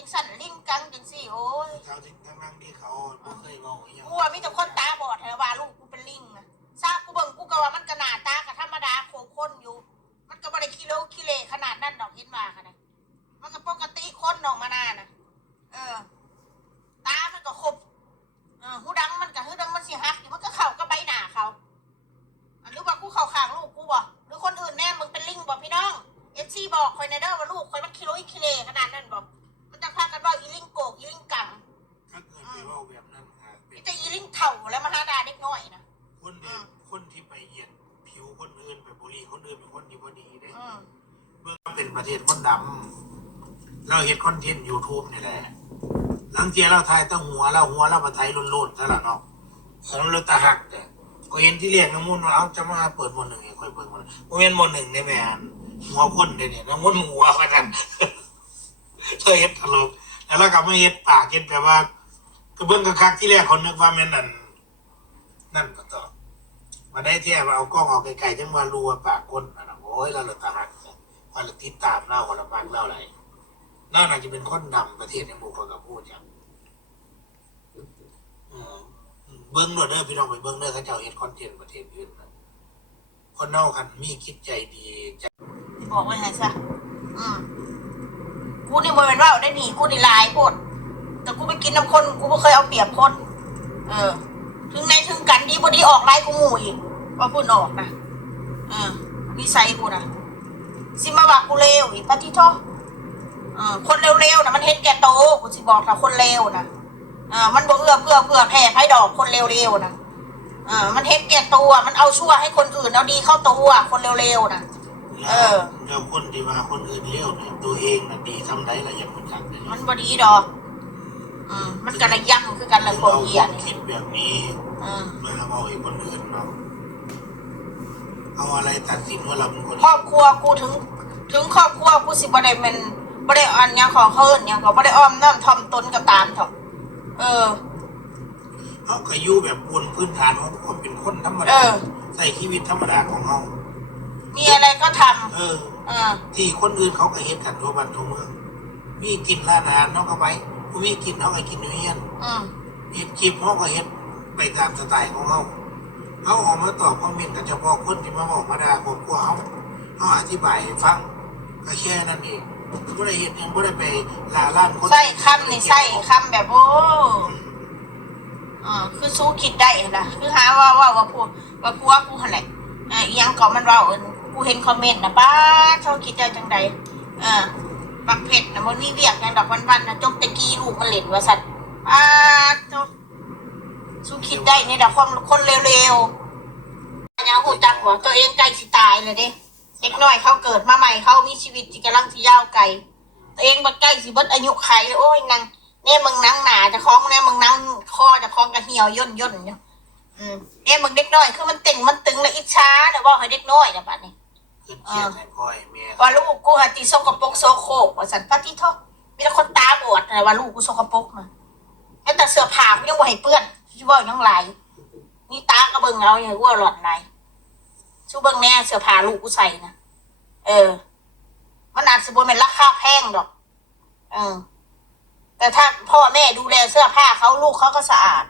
จังสั่นลิงกังจังสี่โอ้ยเขาที่ทั้งนั้นที่เขาบ่เคยเว้าอีหยัง กูว่ามีแต่คนตาบอดแถวว่าลูกกูเป็นลิงอะ ประเทศคนดำเราเห็นคอนเทนต์ยูทูบนี่แหละหลังเจียเราถ่ายตั้งหัวเราหัวเรามาถ่ายโลนๆซะละเนาะของเราตาหักเนี่ยก็เห็นที่เรียกน้ำมูลว่าเอาจะมาเปิดหมนหนึ่งให้ค่อยเปิดหมนโมเมนต์มนหนึ่งในแม่นหัวพ่นเลยเนี่ยน้ำมูลหัวกันนั่นเธอเห็ดตลกแล้วเราก็ไม่เห็ดปากเห็ดแบบว่าก็เบิ้งกระคักที่แรกคนนึกว่าแม่นนั่นนั่นปะต่อมาได้เที่ยวมาเอากล้องออกไกลๆจังว่ารู้ว่าปากคนนะโอ้ยเราเลยตาหัก ว่าเรติดตามเล่าคนละมากเล่าอะไรน่าจะเป็นคนดำประเทศในหมู่คนกับพูดอย่างเบิ้งโดดเด้อพี่น้องไปเบิ้งเด้อเขาเจ้าเห็ดคอนเทนต์ประเทศอื่นคนเน่ากันมีคิดใจดีใจบอกไว้ไงซะอืมกูนี่บ่เป็นว่าได้หนีกูนี่ลายโพดแต่กูไปกินน้ำคนกูไม่เคยเอาเปรียบคน เออ ถึงในถึงกันดีบดีออกไล่กูหมู่อีกว่าพูดออกนะเออวิสัยกูนะ สิมาว่ากูเลวอีกปะที่ท่อเออคนเร็วๆนะมันเห็นแก่โตกูสิบอกถ้าคนเลวนะเออมันบ่เอื้อเพื่อเพื่อแผ่ไพ่ดอกคนเร็วๆนะเออมันเห็นแก่ตัว มันเอาชั่วให้คนอื่นเอาดีเข้าตัวคนเร็วๆนะเออแล้วคนที่ว่าคนอื่นเลี้ยวเนี่ยตัวเองน่ะดีทำไรละอย่างคนจักเลยมันบดีดอกอืมมันกระย่ำคือกันละคนเหียรานี่คิดแบบนี้อืมมาเอาให้คนอื่นเนาะ เอาอะไรตัดสินว่าเราเป็นคนครอบครัวกูถึง ถึงครอบครัวกูสิบ่ได้เป็นบ่ได้อันหยังของเขาเอิ้นหยังก็บ่ได้อ้อมน้อมถ่อมตนก็ตามเถอะเออเขาก็อยู่แบบบนพื้นฐานของคนเป็นคนธรรมเอดาอใส่ชีวิตธรรมดาของเขามีอะไรก็ทำเออเออที่คนอื่นเขาก็เห็นกันทั่วบ้านทั่วเมือง มีกินร้านอาหารเขาก็ไปผู้มีกินเขาก็กินอยู่เฮียนอืมเห็นคลิปเขาก็เห็นไปตามสไตล์ของเขา เขาออกมาตอบคอมเมนต์กับเฉพาะคนที่มาบอกมาด่าครอบครัวเขาเขาอธิบายให้ฟังก็แค่นั้นเองไม่ได้เห็นยังไม่ได้ไปลาล่านคนใส่คำนี่ใส่คำแบบโอ้อ่าคือสู้คิดได้นะคือหาว่าว่าว่าพูดว่าพัวกูหั่นแหละอ่าอิหยังก็มันเว่าเอิ้นกูเห็นคอมเมนต์นะป้าชอบคิดได้จังใดเออบักเผ็ดนะมันมีเวียกหยังดอกวันๆนะจกตะกี้ลูกมันเล่นว่าสัตว์ป้าเจ้าสู้คิด ได้นี่ดอกคนคนเร็วๆยังหูจักว่าตัวเองใกล้สิตายเลยเด้เด็กน้อยเขาเกิดมาใหม่เขามีชีวิตที่กำลังที่ยาวไกลตัวเองบัดใกล้สิเบิดอายุไขเลยโอ้ยนางเนี่ยมึงนั่งหนาจะคล้องเนี่ยมึงนั่งคอจะคล้องกระเหี่ยวย่นย่นอยู่อืมเนี่ยมึงเด็กน้อยคือมันติ่งมันตึงและอิจฉาเดี๋ยวบอกให้เด็กน้อยนะบัดนี้คือเกลียดให้พ่อให้แม่ว่าลูกกูหาตีสกปรกโซโครกว่าสันพระที่ทอมีแต่คนตาบอดนะว่าลูกกูสกปรกนะแม้แต่เสื้อผ้ากูยังบ่ให้เปื้อน ชิว่ายังไหลนี่ตากระเบิงเอาอย่างว่าหลอดไหนชูเบิงแน่เสื้อผ้าลูกกูใส่นะเออ มันอาจจะบ่เป็นราคาแพงดอก เออ แต่ถ้าพ่อแม่ดูแลเสื้อผ้าเขาลูกเขาก็สะอาด